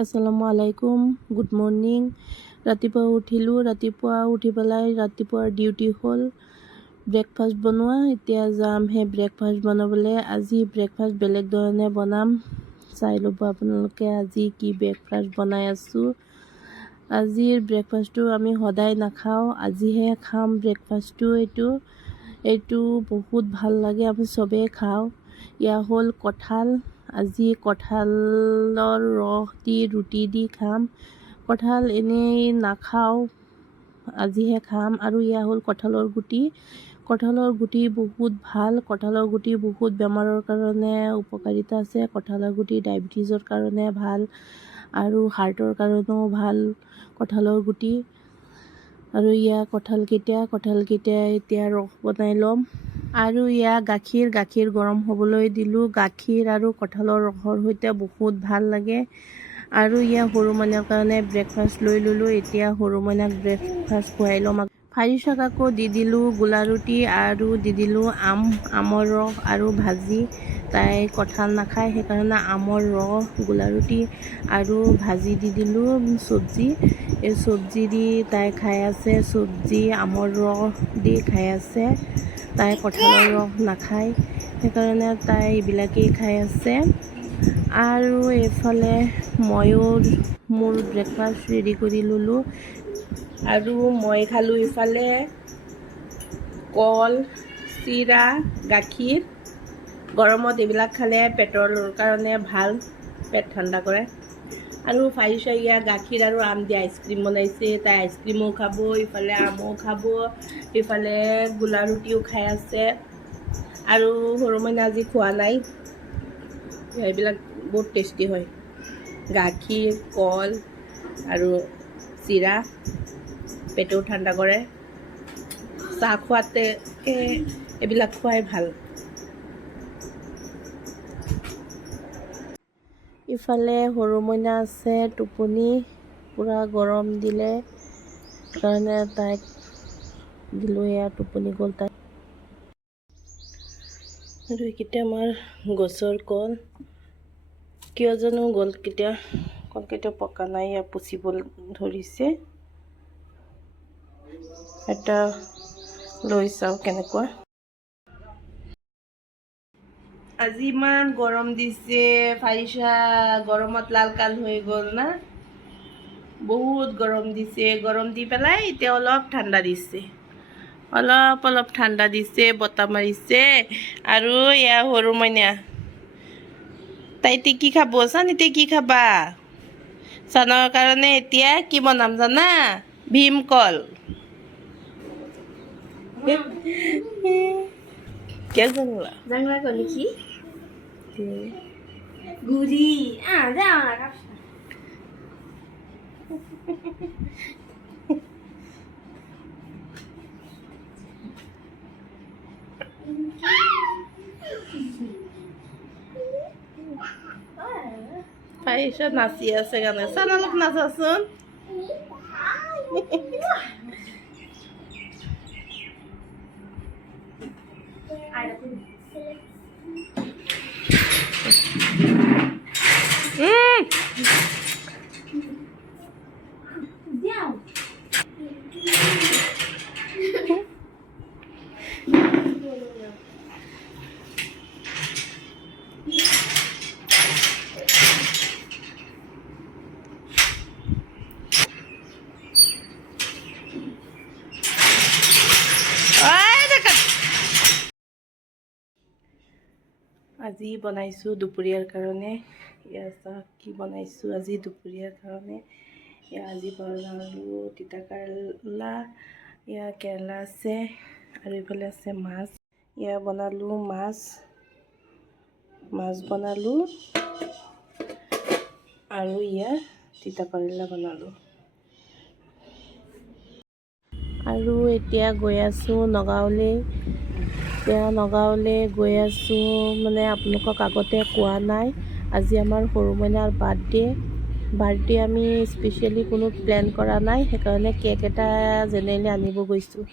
আসসালামু আলাইকুম, good morning. ৰাতিপুৱা উঠিলোঁ। ৰাতিপুৱা উঠি পেলাই ৰাতিপুৱাৰ ডিউটি হ'ল ব্ৰেকফাষ্ট বনোৱা। এতিয়া যাম সেই ব্ৰেকফাষ্ট বনাবলৈ। আজি ব্ৰেকফাষ্ট বেলেগ ধৰণে বনাম, চাই ল'ব আপোনালোকে আজি কি ব্ৰেকফাষ্ট বনাই আছোঁ। আজিৰ ব্ৰেকফাষ্টটো আমি সদায় নাখাওঁ, আজিহে খাম ব্ৰেকফাষ্টটো। এইটো বহুত ভাল লাগে, আমি চবেই খাওঁ। এয়া হ'ল কঁঠাল। আজি কঁঠালৰ ৰস দি ৰুটি দি খাম। কঁঠাল এনেই নাখাওঁ, আজিহে খাম। আৰু এয়া হ'ল কঁঠালৰ গুটি। কঁঠালৰ গুটি বহুত ভাল, কঁঠালৰ গুটি বহুত বেমাৰৰ কাৰণে উপকাৰিতা আছে। কঁঠালৰ গুটি ডায়েবেটিছৰ কাৰণে ভাল আৰু হাৰ্টৰ কাৰণেও ভাল কঁঠালৰ গুটি। আৰু কঁঠালকেইটা এতিয়া ৰস বনাই ল'ম। আৰু গাখীৰ গৰম হ'বলৈ দিলোঁ। গাখীৰ আৰু কঁঠালৰ ৰসৰ সৈতে বহুত ভাল লাগে। আৰু সৰু মইনাৰ কাৰণে ব্ৰেকফাষ্ট লৈ ল'লোঁ। এতিয়া সৰু মইনাক ব্ৰেকফাষ্ট খুৱাই ল'ম। ফাৰিছাক আকৌ দি দিলোঁ গোলা ৰুটি আৰু দি দিলোঁ আমৰ ৰস আৰু ভাজি। তাই কঁঠাল নাখায়, সেইকাৰণে আমৰ ৰস, গোলা ৰুটি আৰু ভাজি দি দিলোঁ চব্জি। এই চব্জি দি তাই খাই আছে, চব্জি আমৰ ৰস দি খাই আছে। তাই কঁঠালৰ ৰস নাখায়, সেইকাৰণে তাই এইবিলাকেই খাই আছে। আৰু এইফালে ময়ো মোৰ ব্ৰেকফাষ্ট ৰেডি কৰি ল'লোঁ। আৰু মই খালোঁ ইফালে কল, চিৰা, গাখীৰ। গৰমত এইবিলাক খালে পেটৰ কাৰণে ভাল, পেট ঠাণ্ডা কৰে। আৰু ফাৰিছাই গাখীৰ আৰু আম দি আইচক্ৰীম বনাইছে। তাই আইচক্ৰীমো খাব, ইফালে আমো খাব, ইফালে গোলা ৰুটিও খাই আছে। আৰু সৰু মইনা আজি খোৱা নাই, এইবিলাক বহুত টেষ্টি হয়। গাখীৰ, কল আৰু চিৰা পেটো ঠাণ্ডা কৰে। চাহ খোৱাতে এইবিলাক খোৱাই ভাল। ইফালে সৰু মইনা আছে টোপনি, পূৰা গৰম দিলে কাৰণে তাইক দিলোঁ, টোপনি গ'ল তাই। আৰু এইকেইটা আমাৰ গছৰ কল, কিয় জানো কলকেইটা পকা নাই, পচিব ধৰিছে। এটা লৈ চাওঁ কেনেকুৱা। আজি ইমান গৰম দিছে, ফাৰিছা গৰমত লাল কাল হৈ গ'ল না। বহুত গৰম দিছে। গৰম দি পেলাই এতিয়া অলপ ঠাণ্ডা দিছে, অলপ ঠাণ্ডা দিছে, বতাহ মাৰিছে। আৰু সৰু মইনা তাই এতিয়া কি খাব? চান এতিয়া কি খাবা? চানৰ কাৰণে এতিয়া কি বনাম জানা? ভীমকল। জাংলা কলি কি গুড়ি ফাৰিছা নাচি আছে কাৰণে। চান অলপ নাচাচোন। আজি বনাইছোঁ দুপৰীয়াৰ কাৰণে। কি বনাইছোঁ আজি দুপৰীয়াৰ কাৰণে? আজি বনালোঁ তিতা কেৰেলা, কেৰেলা আছে আৰু এইফালে আছে মাছ। বনালোঁ মাছ বনালোঁ আৰু তিতা কেৰেলা বনালোঁ। আৰু এতিয়া গৈ আছোঁ নগাঁৱলৈ। গৈ আছোঁ, মানে আপোনালোকক আগতে কোৱা নাই, আজি আমাৰ সৰু মইনাৰ বাৰ্থডে। আমি স্পেচিয়েলি কোনো প্লেন কৰা নাই, সেইকাৰণে কেক এটা জেনেৰেলি আনিব গৈছোঁ।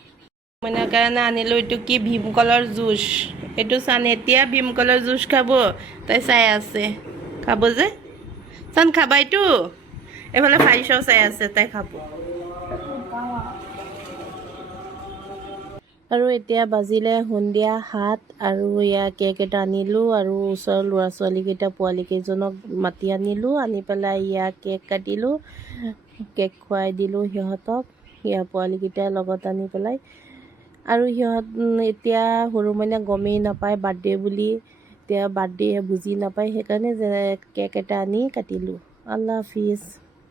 মইনাৰ কাৰণে আনিলোঁ এইটো কি ভীমকলৰ জুচ। এইটো চান এতিয়া ভীমকলৰ জুচ খাব, তাই চাই আছে, খাব যে। চান খাবা এইটো এইফালে ফাইচাও চাই আছে তাই খাব আৰু এতিয়া বাজিলে সন্ধিয়া 7 আৰু ইয়াৰ কেক এটা আনিলোঁ আৰু ওচৰৰ ল'ৰা ছোৱালীকেইটা পোৱালীকেইজনক মাতি আনিলোঁ আনি পেলাই ইয়াৰ কেক কাটিলোঁ কেক খুৱাই দিলোঁ সিহঁতক ইয়াৰ পোৱালীকেইটাৰ লগত আনি পেলাই আৰু সিহঁত এতিয়া সৰু মানে গমেই নাপায় বাৰ্থডে বুলি এতিয়া বাৰ্থডে বুজি নাপায় সেইকাৰণে কেক এটা আনি কাটিলোঁ আল্লাহ হাফিজ